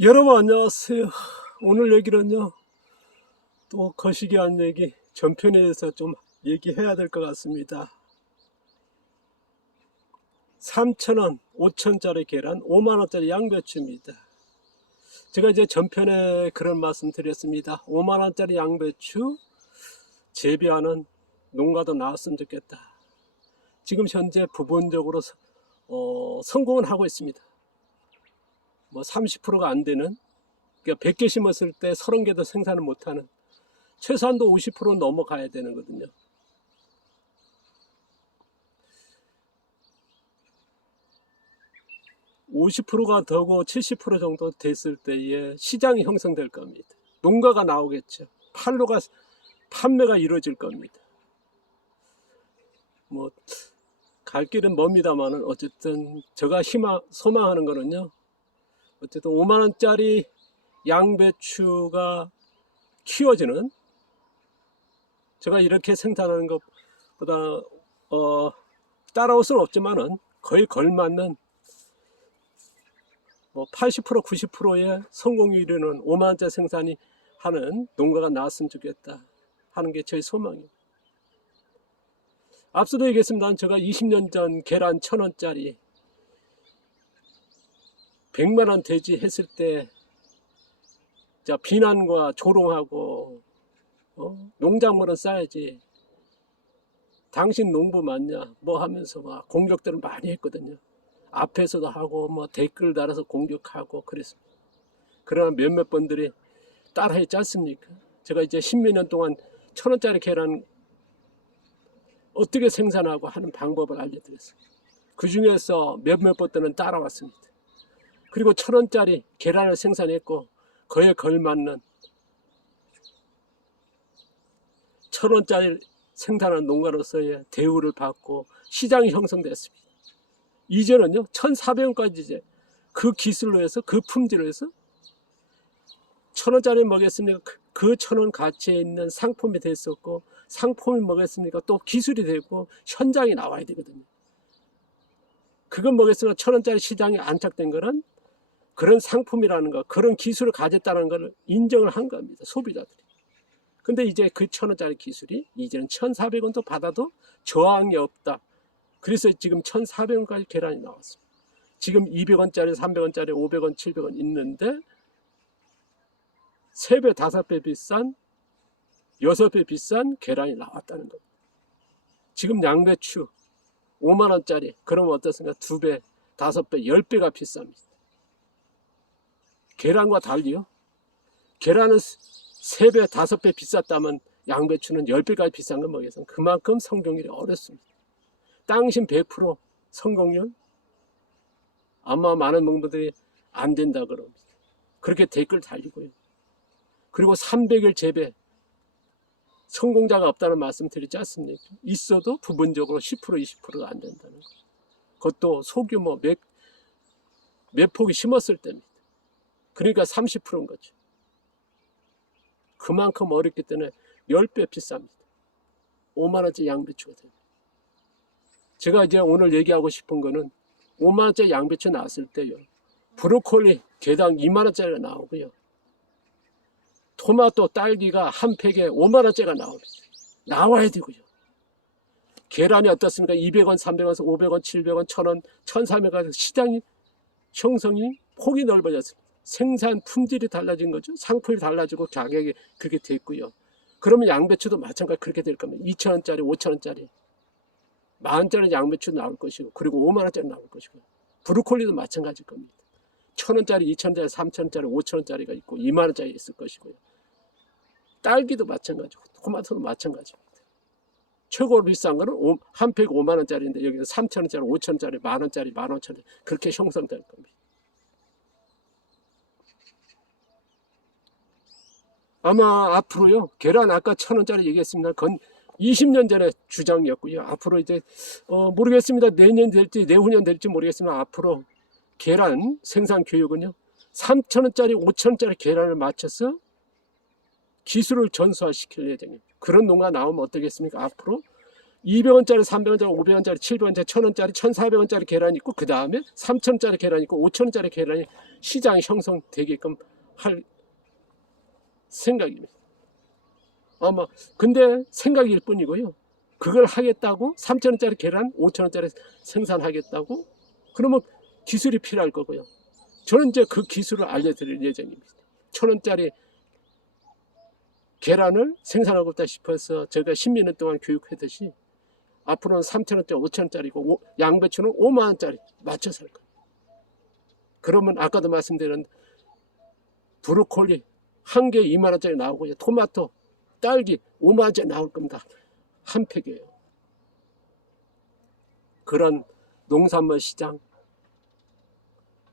여러분 안녕하세요. 오늘 얘기는요, 또 거시기한 얘기 전편에 대해서 좀 얘기해야 될 것 같습니다. 3,000원, 5천짜리 계란, 5만원짜리 양배추입니다. 제가 이제 전편에 그런 말씀 드렸습니다. 5만원짜리 양배추 재배하는 농가도 나왔으면 좋겠다. 지금 현재 부분적으로 성공은 하고 있습니다. 뭐 30%가 안 되는, 그러니까 100개 심었을 때 30개도 생산을 못하는, 최소한도 50% 넘어가야 되는 거거든요. (50%가) 더고 70% 정도 됐을 때에 시장이 형성될 겁니다. 농가가 나오겠죠. 판매가 이루어질 겁니다. 뭐 갈 길은 멉니다만은 어쨌든 제가 소망하는 거는요, 어쨌든 5만원짜리 양배추가 키워지는, 제가 이렇게 생산하는 것보다 따라올 수는 없지만은 거의 걸맞는, 뭐 80% 90%의 성공률이는 5만원짜리 생산이 하는 농가가 나왔으면 좋겠다 하는 게 저희 소망입니다. 앞서도 얘기했습니다. 제가 20년 전 계란 1,000원짜리 100만원 되지 했을 때, 자, 비난과 조롱하고, 농작물은 싸야지, 당신 농부 맞냐 뭐 하면서 막 공격들을 많이 했거든요. 앞에서도 하고 뭐 댓글 달아서 공격하고 그랬습니다. 그러나 몇몇 분들이 따라했지 않습니까? 제가 이제 10몇 년 동안 1,000원짜리 계란 어떻게 생산하고 하는 방법을 알려드렸어요. 그 중에서 몇몇 분들은 따라왔습니다. 그리고 1,000원짜리 계란을 생산했고, 그에 걸맞는 1,000원짜리 생산한 농가로서의 대우를 받고 시장이 형성됐습니다. 이제는요, 1,400원까지 이제 그 기술로 해서, 그 품질로 해서 1,000원짜리 먹였습니까? 그 1,000원 가치에 있는 상품이 됐었고, 상품을 먹였습니까? 또 기술이 되고 현장이 나와야 되거든요. 그건 뭐겠습니까? 1,000원짜리 시장에 안착된 거는 그런 상품이라는 거, 그런 기술을 가졌다는 걸 인정을 한 겁니다, 소비자들이. 근데 이제 그 1,000원짜리 기술이 이제는 1,400원도 받아도 저항이 없다. 그래서 지금 1,400원까지 계란이 나왔습니다. 지금 200원짜리, 300원짜리, 500원, 700원 있는데 3배, 5배 비싼, 6배 비싼 계란이 나왔다는 겁니다. 지금 양배추 5만원짜리, 그러면 어떻습니까? 2배, 5배, 10배가 비쌉니다. 계란과 달리요, 계란은 3배, 5배 비쌌다면 양배추는 10배까지 비싼 건 뭐겠어요? 그만큼 성공률이 어렵습니다. 당신 100% 성공률? 아마 많은 농부들이 안 된다 그럽니다. 그렇게 댓글 달리고요. 그리고 300일 재배, 성공자가 없다는 말씀 드리지 않습니까? 있어도 부분적으로 10% 20%가 안 된다는 거. 그것도 소규모 몇 폭이 심었을 때입니다. 그러니까 30%인 거죠. 그만큼 어렵기 때문에 10배 비쌉니다. 5만원짜리 양배추가 됩니다. 제가 이제 오늘 얘기하고 싶은 거는 5만원짜리 양배추 나왔을 때요, 브로콜리 개당 2만원짜리가 나오고요, 토마토, 딸기가 한 팩에 5만원짜리가 나옵니다. 나와야 되고요. 계란이 어떻습니까? 200원, 300원, 500원, 700원, 1,000원, 1,300원, 시장이 형성이 폭이 넓어졌습니다. 생산 품질이 달라진 거죠. 상품이 달라지고 가격이 그렇게 됐고요. 그러면 양배추도 마찬가지 그렇게 될 겁니다. 2,000원짜리, 5,000원짜리, 만원짜리 양배추 나올 것이고, 그리고 5만원짜리 나올 것이고, 브로콜리도 마찬가지일 겁니다. 1,000원짜리, 2,000원짜리, 3,000원짜리, 5,000원짜리가 있고 2만원짜리 있을 것이고요. 딸기도 마찬가지고 토마토도 마찬가지입니다. 최고로 비싼 거는 한 팩 5만원짜리인데 여기는 3,000원짜리, 5,000원짜리, 만원짜리, 15,000원짜리 그렇게 형성될 겁니다. 아마 앞으로요, 계란 아까 1,000원짜리 얘기했습니다. 그건 20년 전에 주장이었고요. 앞으로 이제 모르겠습니다. 내년 될지 내후년 될지 모르겠지만 앞으로 계란 생산 교육은요, 3,000원짜리, 5,000원짜리 계란을 맞춰서 기술을 전수화시킬 예정입니다. 그런 농가 나오면 어떻겠습니까? 앞으로 200원짜리, 300원짜리, 500원짜리, 700원짜리, 1000원짜리, 1400원짜리 계란이 있고 그 다음에 3000원짜리 계란이 있고 5000원짜리 계란이 시장이 형성되게끔 할 생각입니다. 아마 근데 생각일 뿐이고요. 그걸 하겠다고 3000원짜리 계란 5000원짜리 생산하겠다고 그러면 기술이 필요할 거고요. 저는 이제 그 기술을 알려드릴 예정입니다. 1000원짜리 계란을 생산하고 있다 싶어서 제가 10몇 년 동안 교육했듯이 앞으로는 3000원짜리 5000원짜리고 양배추는 5만원짜리 맞춰서 할 거예요. 그러면 아까도 말씀드린 브로콜리 한 개에 2만원짜리 나오고요. 토마토, 딸기 5만원짜리 나올 겁니다. 한 팩이에요. 그런 농산물 시장,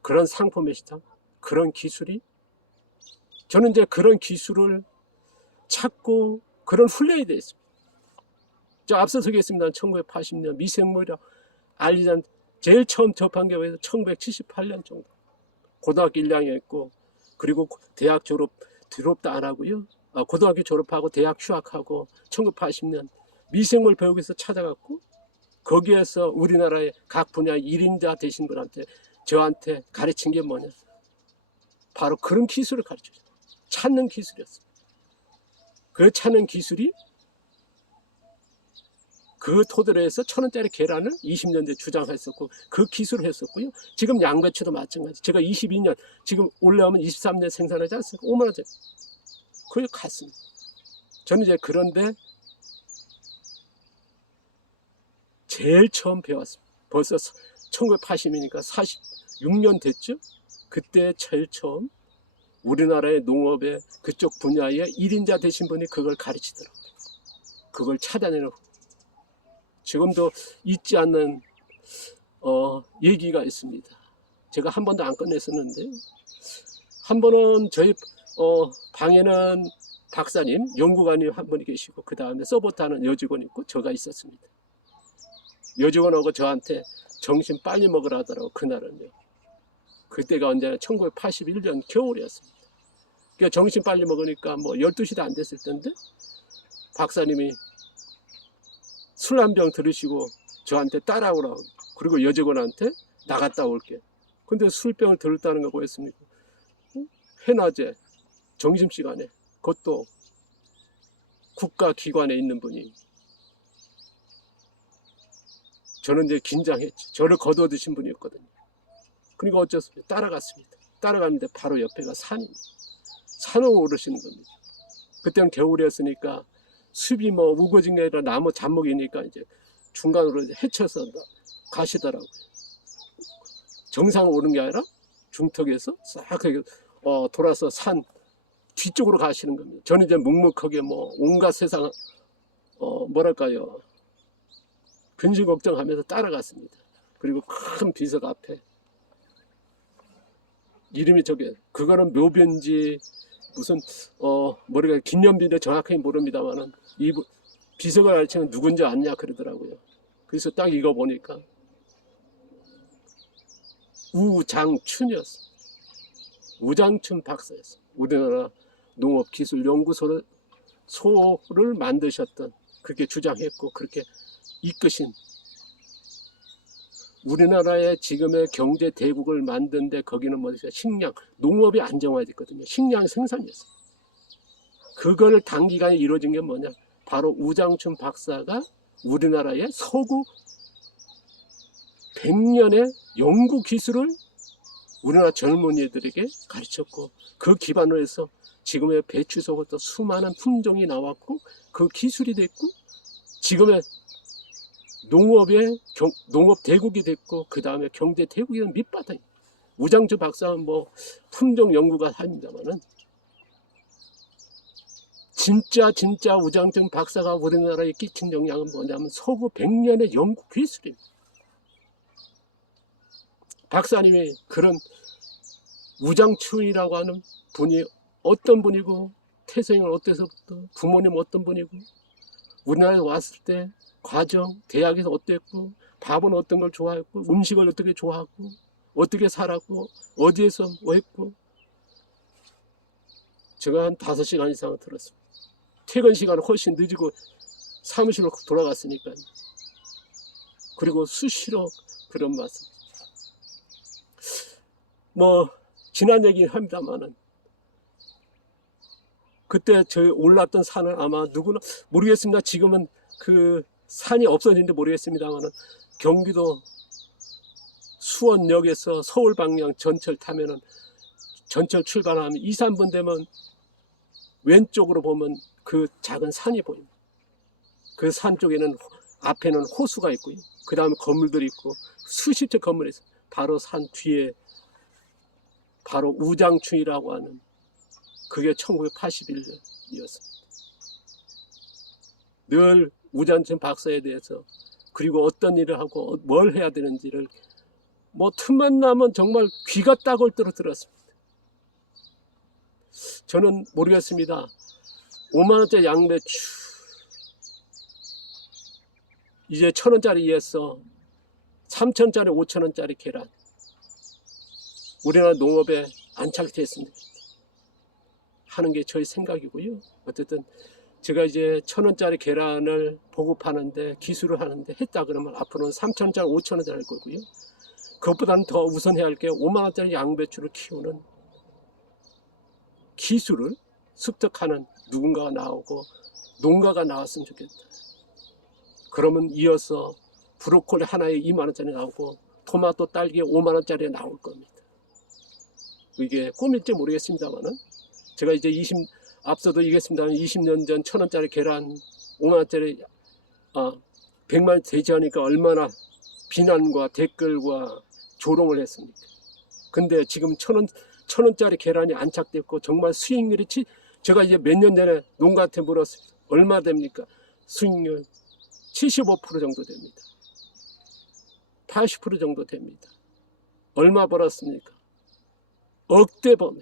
그런 상품의 시장, 그런 기술이 저는 이제 그런 기술을 찾고 그런 훈련이 되어 있습니다. 저 앞서 소개했습니다. 1980년 미생물이라 알리전 제일 처음 접한 게 1978년 정도. 고등학교 1학년이었고 그리고 대학 졸업도 안 하고요. 고등학교 졸업하고 대학 휴학하고 1980년 미생물 배우기에서 찾아갔고 거기에서 우리나라의 각 분야 1인자 되신 분한테 저한테 가르친 게 뭐냐. 바로 그런 기술을 가르쳐줘요. 찾는 기술이었어요. 그 찾는 기술이 그 토대로 해서 1000원짜리 계란을 20년대 주장했었고 그 기술을 했었고요. 지금 양배추도 마찬가지. 제가 22년 지금 올라오면 23년 생산하지 않습니까? 5만원짜리. 그게 같습니다. 저는 이제 그런데 제일 처음 배웠습니다. 벌써 1980이니까 46년 됐죠? 그때 제일 처음 우리나라의 농업의 그쪽 분야의 1인자 되신 분이 그걸 가르치더라고요. 그걸 찾아내는 지금도 잊지 않는 얘기가 있습니다. 제가 한 번도 안 꺼냈었는데 한 번은 저희 방에는 박사님, 연구관님 한 분이 계시고 그 다음에 서포트하는 여직원이 있고 저가 있었습니다. 여직원하고 저한테 점심 빨리 먹으라 하더라고. 그날은요. 그때가 언제나 1981년 겨울이었습니다. 그러니까 점심 빨리 먹으니까 뭐 12시도 안 됐을 텐데 박사님이 술 한 병 들으시고 저한테 따라오라고. 그리고 여직원한테 나갔다 올게. 근데 술병을 들었다는 거 뭐였습니까? 해낮에 점심시간에 그것도 국가기관에 있는 분이 저는 이제 긴장했죠. 저를 거둬드신 분이었거든요. 그러니까 어쩌습니까? 따라갔습니다. 따라갔는데 바로 옆에가 산입니다. 산으로 오르시는 겁니다. 그때는 겨울이었으니까 숲이 뭐 우거진 게 아니라 나무 잡목이니까 이제 중간으로 헤쳐서 가시더라고요. 정상으로 오는 게 아니라 중턱에서 싹 돌아서 산 뒤쪽으로 가시는 겁니다. 저는 이제 묵묵하게 뭐 온갖 세상 뭐랄까요 근심 걱정하면서 따라갔습니다. 그리고 큰 비석 앞에 이름이 그거는 묘변지 무슨 머리가 기념비인데 정확하게 모릅니다만은 이 비석을 알치면 누군지 아냐 그러더라고요. 그래서 딱 이거 보니까 우장춘이었어요. 우장춘 박사였어요. 우리나라 농업기술연구소를 만드셨던 그렇게 주장했고 그렇게 이끄신 우리나라의 지금의 경제 대국을 만드는데 거기는 뭐죠? 식량, 농업이 안정화됐거든요. 식량 생산이었어요. 그걸 단기간에 이루어진 게 뭐냐? 바로 우장춘 박사가 우리나라의 서구 100년의 연구 기술을 우리나라 젊은이들에게 가르쳤고 그 기반으로 해서 지금의 배추서부터 수많은 품종이 나왔고 그 기술이 됐고 지금의 농업 대국이 됐고 그 다음에 경제 대국이 된 밑바닥. 우장춘 박사는 뭐 품종 연구가 합니다만은 진짜 우장춘 박사가 우리나라에 끼친 영향은 뭐냐면 서구 100년의 연구 기술입니다. 박사님이 그런 우장춘이라고 하는 분이 어떤 분이고 태생을 어때서부터 부모님 어떤 분이고 우리나라에 왔을 때 과정, 대학에서 어땠고 밥은 어떤 걸 좋아했고 음식을 어떻게 좋아하고 어떻게 살았고 어디에서 뭐 했고 제가 한 5시간 이상을 들었습니다. 퇴근 시간은 훨씬 늦고 사무실로 돌아갔으니까요. 그리고 수시로 그런 말씀. 뭐 지난 얘기 합니다만은 그때 저 올랐던 산은 아마 누구나 모르겠습니다. 지금은 그 산이 없어진지 모르겠습니다만은 경기도 수원역에서 서울 방향 전철 타면은 전철 출발하면 2, 3분 되면 왼쪽으로 보면 그 작은 산이 보입니다. 그 산 쪽에는 앞에는 호수가 있고요. 그 다음에 건물들이 있고 수십 채 건물이 있어요. 바로 산 뒤에 바로 우장충이라고 하는 그게 1981년이었습니다. 늘 우장충 박사에 대해서 그리고 어떤 일을 하고 뭘 해야 되는지를 뭐 틈만 나면 정말 귀가 따골 대로 들었습니다. 저는 모르겠습니다. 5만원짜리 양배추 이제 1,000원짜리에서 3,000원짜리 5,000원짜리 계란 우리나라 농업에 안착이 됐습니다. 하는 게 저희 생각이고요. 어쨌든 제가 이제 1,000원짜리 계란을 보급하는데 기술을 하는데 했다 그러면 앞으로는 3,000원짜리 5,000원짜리 할 거고요. 그것보다는 더 우선해야 할 게 5만원짜리 양배추를 키우는 기술을 습득하는 누군가가 나오고 농가가 나왔으면 좋겠다. 그러면 이어서 브로콜리 하나에 2만원짜리 나오고 토마토 딸기에 5만원짜리 나올 겁니다. 이게 꿈일지 모르겠습니다만은 제가 이제 앞서도 얘기했습니다만 20년 전 1,000원짜리 계란 5만원짜리 100만 되지 않으니까 얼마나 비난과 댓글과 조롱을 했습니까? 근데 지금 1,000원짜리 계란이 안착됐고 정말 수익률이 제가 이제 몇 년 전에 농가한테 물었습니다. 얼마 됩니까? 수익률 75% 정도 됩니다. 80% 정도 됩니다. 얼마 벌었습니까? 억대 범위.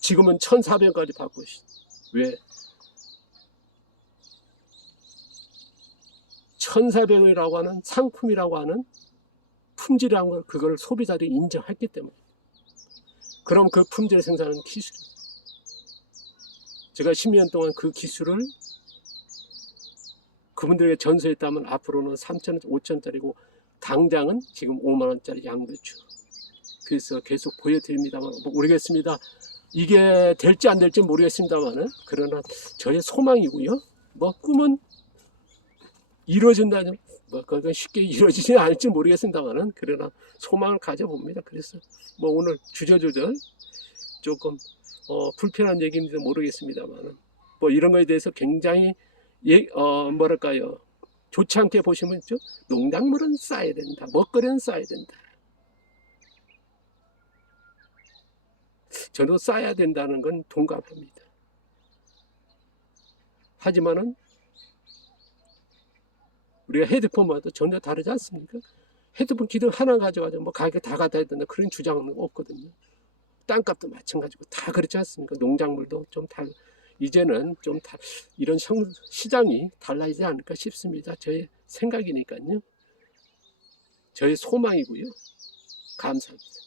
지금은 1,400원까지 받고 있어요. 왜? 1,400원이라고 하는 상품이라고 하는 품질이라는 걸 그걸 소비자들이 인정했기 때문에. 그럼 그 품질을 생산하는 기술입니다. 제가 10년 동안 그 기술을 그분들에게 전수했다면 앞으로는 3,000원, 5,000원짜리고 당장은 지금 5만원짜리 양배추. 그래서 계속 보여드립니다만 모르겠습니다. 이게 될지 안 될지 모르겠습니다만 그러나 저의 소망이고요. 뭐 꿈은 이루어진다면 뭐 그건 쉽게 이루어지지 않을지 모르겠습니다만 그러나 소망을 가져봅니다. 그래서 뭐 오늘 주저주저 조금 불편한 얘기인지도 모르겠습니다만 뭐 이런 거에 대해서 굉장히 뭐랄까요 좋지 않게 보시면 있죠. 농작물은 쌓아야 된다. 먹거리는 쌓아야 된다. 저도 쌓아야 된다는 건 동감합니다. 하지만은 우리가 헤드폰마다 전혀 다르지 않습니까? 헤드폰 기능 하나 가져가지고 뭐 가게 다 갖다 해야 된다 그런 주장은 없거든요. 땅값도 마찬가지고 다 그렇지 않습니까? 농작물도 좀 이제는 좀 이런 시장이 달라지지 않을까 싶습니다. 저의 생각이니까요. 저의 소망이고요. 감사합니다.